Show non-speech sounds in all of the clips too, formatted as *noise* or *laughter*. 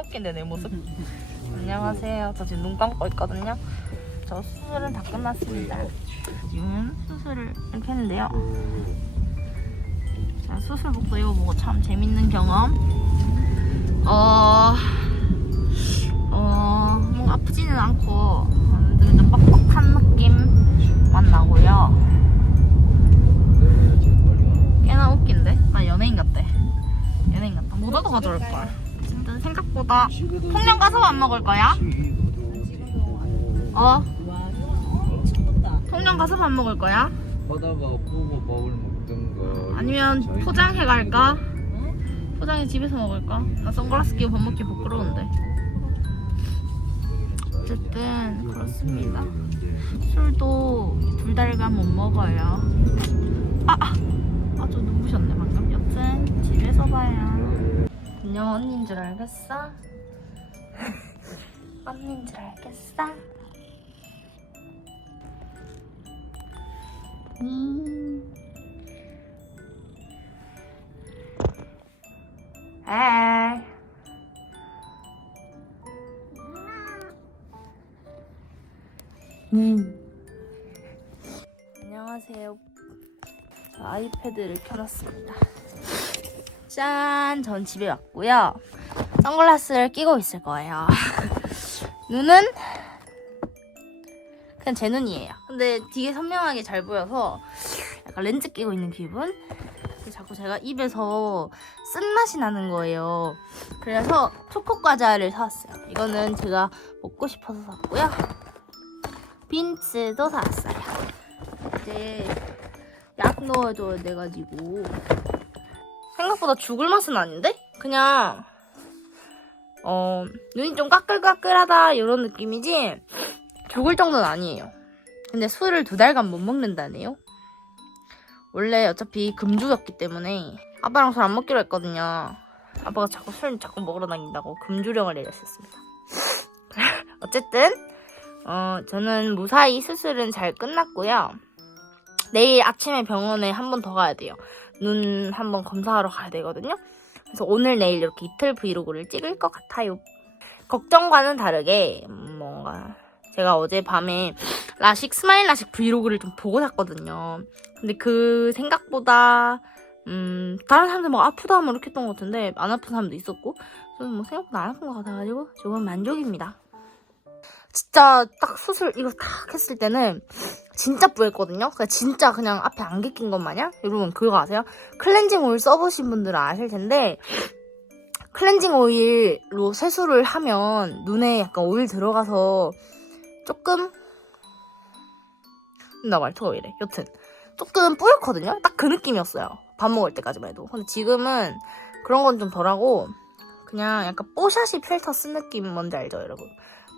웃긴데 내 모습. 안녕하세요. 저 지금 눈 감고 있거든요. 저 수술은 다 끝났습니다. 지금 수술을 이렇게 했는데요. 자, 수술 복도 입어보고 참 재밌는 경험. 어, 어, 뭐 아프지는 않고, 좀 뻑뻑한 느낌만 나고요. 꽤나 웃긴데? 나 연예인 같대. 연예인 같다. 모자도 가져올 걸. 생각보다 통영 가서 밥 먹을 거야? 어? 통영 가서 밥 먹을 거야? 하다가 보고 밥을 먹든가 아니면 포장해 갈까? 포장해 집에서 먹을까? 나 선글라스 끼고 밥 먹기 부끄러운데. 어쨌든 그렇습니다. 술도 두 달간 못 먹어요. 아, 아, 아, 저 눈부셨네 방금. 여튼 집에서 봐요. 안녕 언니인 줄 알겠어? *laughs* 언니인 줄 알겠어? 음. 에이. 음. 안녕하세요. 자, 아이패드를 켜놨습니다. 짠! 전 집에 왔고요. 선글라스를 끼고 있을 거예요. *laughs* 눈은 그냥 제 눈이에요. 근데 되게 선명하게 잘 보여서 약간 렌즈 끼고 있는 기분? 자꾸 제가 입에서 쓴맛이 나는 거예요. 그래서 초코 과자를 사왔어요. 이거는 제가 먹고 싶어서 샀고요. 빈츠도 사왔어요. 이제 약 넣어줘야 돼가지고 생각보다 죽을 맛은 아닌데? 그냥 어 눈이 좀 까끌까끌하다 이런 느낌이지 죽을 정도는 아니에요. 근데 술을 두 달간 못 먹는다네요. 원래 어차피 금주였기 때문에 아빠랑 술 안 먹기로 했거든요. 아빠가 자꾸 술 자꾸 먹으러 다닌다고 금주령을 내렸었습니다. *laughs* 어쨌든 어 저는 무사히 수술은 잘 끝났고요. 내일 아침에 병원에 한 번 더 가야 돼요. 눈 한 번 검사하러 가야 되거든요. 그래서 오늘 내일 이렇게 이틀 브이로그를 찍을 것 같아요. 걱정과는 다르게 음, 뭔가 제가 어제 밤에 라식 스마일 라식 브이로그를 좀 보고 샀거든요. 근데 그 생각보다 음 다른 사람들 막 아프다 하면 이렇게 했던 것 같은데 안 아픈 사람도 있었고 저는 뭐 생각보다 안 아픈 것 같아가지고 조금 만족입니다. 진짜 딱 수술 이거 딱 했을 때는 진짜 뿌였거든요. 그냥 진짜 그냥 앞에 안개 낀 것 마냥? 여러분 그거 아세요? 클렌징 오일 써보신 분들은 아실 텐데 클렌징 오일로 세수를 하면 눈에 약간 오일 들어가서 조금 나 말투가 왜 이래? 여튼 조금 뿌옇거든요? 딱 그 느낌이었어요. 밥 먹을 때까지만 해도. 근데 지금은 그런 건 좀 덜하고 그냥 약간 뽀샤시 필터 쓴 느낌 뭔지 알죠 여러분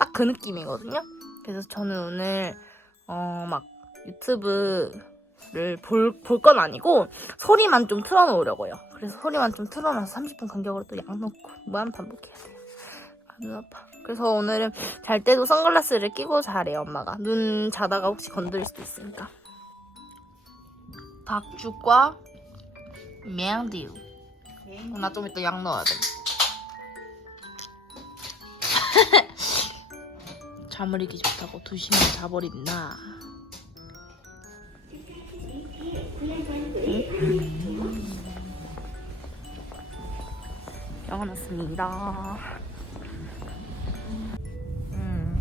딱 그 느낌이거든요 그래서 저는 오늘 어 막 유튜브를 볼 볼 건 아니고 소리만 좀 틀어놓으려고요 그래서 소리만 좀 틀어놔서 30분 간격으로 또 약 넣고 무한 반복해야 돼요 아, 눈 아파 그래서 오늘은 잘 때도 선글라스를 끼고 자래요, 엄마가. 눈 자다가 혹시 건드릴 수도 있으니까. 박죽과 맹디우. 어, 나좀 이따 약 넣어야 돼. *laughs* 잠을 이기 좋다고 두시면 자버린다. 병원 왔습니다. 음.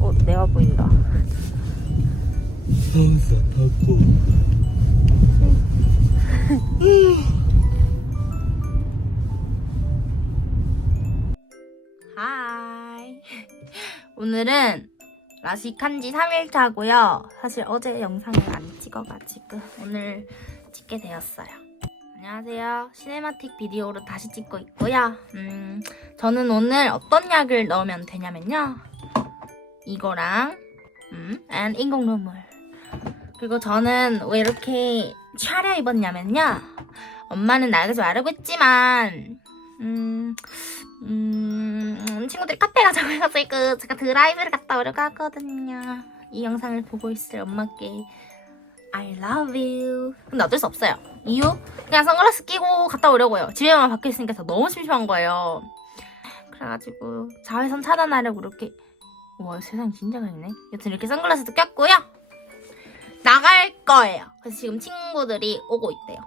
어, 내가 보인다. 항상 닫고 *laughs* 오늘은 라식한 지 3일차고요. 사실 어제 영상을 안 찍어가지고 오늘 찍게 되었어요. 안녕하세요. 시네마틱 비디오로 다시 찍고 있고요. 음, 저는 오늘 어떤 약을 넣으면 되냐면요. 이거랑 음, and 인공 눈물. 그리고 저는 왜 이렇게 차려 입었냐면요. 엄마는 나가지 말라고 했지만 음, 음, 친구들이 카페 가자고 해가지고 제가 드라이브를 갔다 오려고 하거든요. 이 영상을 보고 있을 엄마께 I love you. 근데 어쩔 수 없어요. 이유? 그냥 선글라스 끼고 갔다 오려고요. 집에만 박혀 있으니까 저 너무 심심한 거예요. 그래가지고 자외선 차단하려고 이렇게 와 세상 진짜 가있네. 여튼 이렇게 선글라스도 꼈고요. 나갈 거예요. 그래서 지금 친구들이 오고 있대요.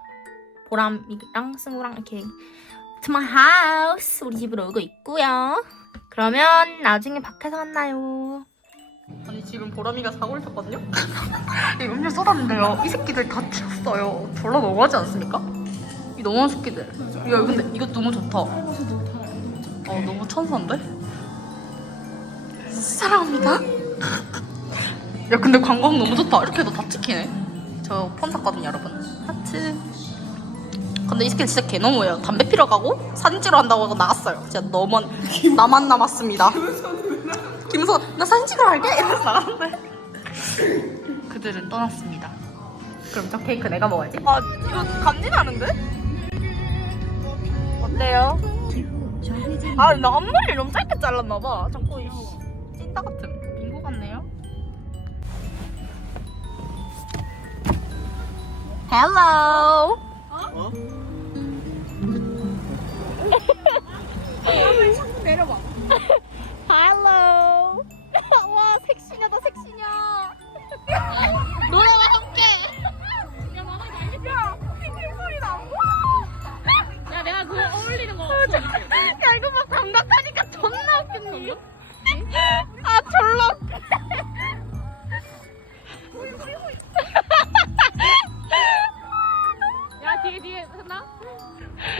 보람이랑 승우랑 이렇게 to my house 우리 집으로 오고 있고요. 그러면 나중에 밖에서 만나요. 아니 지금 보람이가 사고를 쳤거든요? *laughs* 이 음료 쏟았는데요. 이 새끼들 다 튀었어요. 졸라 너무하지 않습니까? 이 너무한 새끼들. 야 근데 이거 너무 좋다. 어 너무 천사인데? 사랑합니다. *laughs* 야 근데 관광 너무 좋다. 이렇게 해도 다 찍히네. 저폰 샀거든요 여러분. 하트. 근데 이 새끼 진짜 개너무해요. 담배 피러 가고 사진 찍으러 간다고 하고 나갔어요. 진짜 너만 나만 남았습니다. 김선 나 사진 찍으러 갈게 이러면서 나갔는데 그들은 떠났습니다. 그럼 저 케이크 내가 먹어야지. 아 이거 간지나는데? 어때요? 아 나 앞머리 너무 짧게 잘랐나봐. 자꾸 이 찐따 같은 빙고 같네요. Hello. 어? 내려봐. *laughs* Hello. *laughs* 와 색시냐다 색시냐. *laughs* 노래와 함께. 야, 핑핑 소리 나. 야 내가 그거 어울리는 거. 야 이거 막 감각하니까 존나 웃겼니? 아 졸라. 웃겨. 야, 뒤에 뒤에 했나?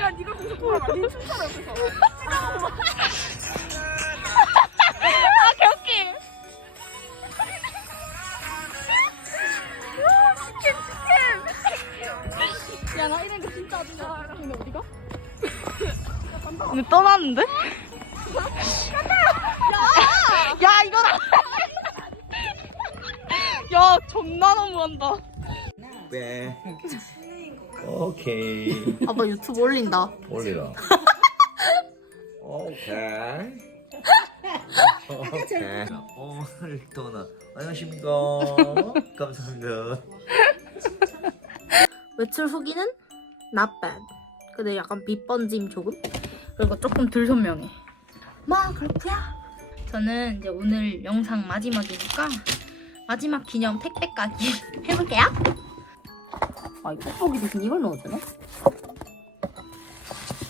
야, 네가 계속 보라. 네 춤춰라 옆에서. 근데 어디가? 근데 떠났는데? 야! 야 이건 안- 야 존나 너무한다. 네. 오케이. 아빠 유튜브 올린다. 올리라. 오케이. 오케이. 오늘도나 안녕하십니까. 감사합니다. 외출 후기는 not bad. 근데 약간 빛번짐 조금? 그리고 조금 덜 선명해. 뭐 그렇구야. 저는 이제 오늘 영상 마지막이니까 마지막 기념 택배 까기 *laughs* 해볼게요. 아, 이 뽁뽁이 대신 이걸 넣어주네?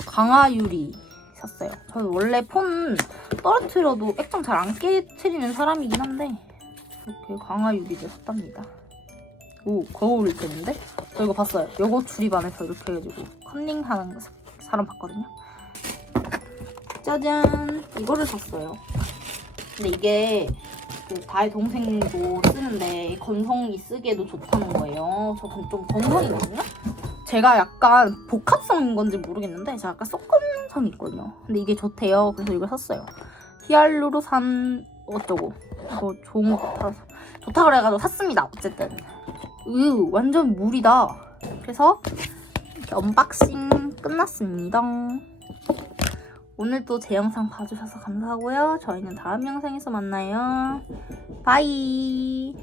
강화유리 샀어요. 저 원래 폰 떨어뜨려도 액정 잘 안 깨트리는 사람이긴 한데 이렇게 강화유리를 샀답니다. 오, 거울이 되는데? 저 이거 봤어요. 요거 줄입 안에서 이렇게 해가지고 컨닝하는 사- 사람 봤거든요. 짜잔! 이거를 샀어요. 근데 이게 그 다혜 동생도 쓰는데 건성이 쓰기에도 좋다는 거예요. 저 건- 좀 건성이거든요? 제가 약간 복합성인 건지 모르겠는데 제가 약간 섞음성이 있거든요. 근데 이게 좋대요. 그래서 이걸 샀어요. 히알루로산 어쩌고 이거 좋은 것 같아서 좋다 그래가지고 샀습니다. 어쨌든 으 완전 물이다. 그래서 언박싱 끝났습니다. 오늘도 제 영상 봐주셔서 감사하고요. 저희는 다음 영상에서 만나요. 바이.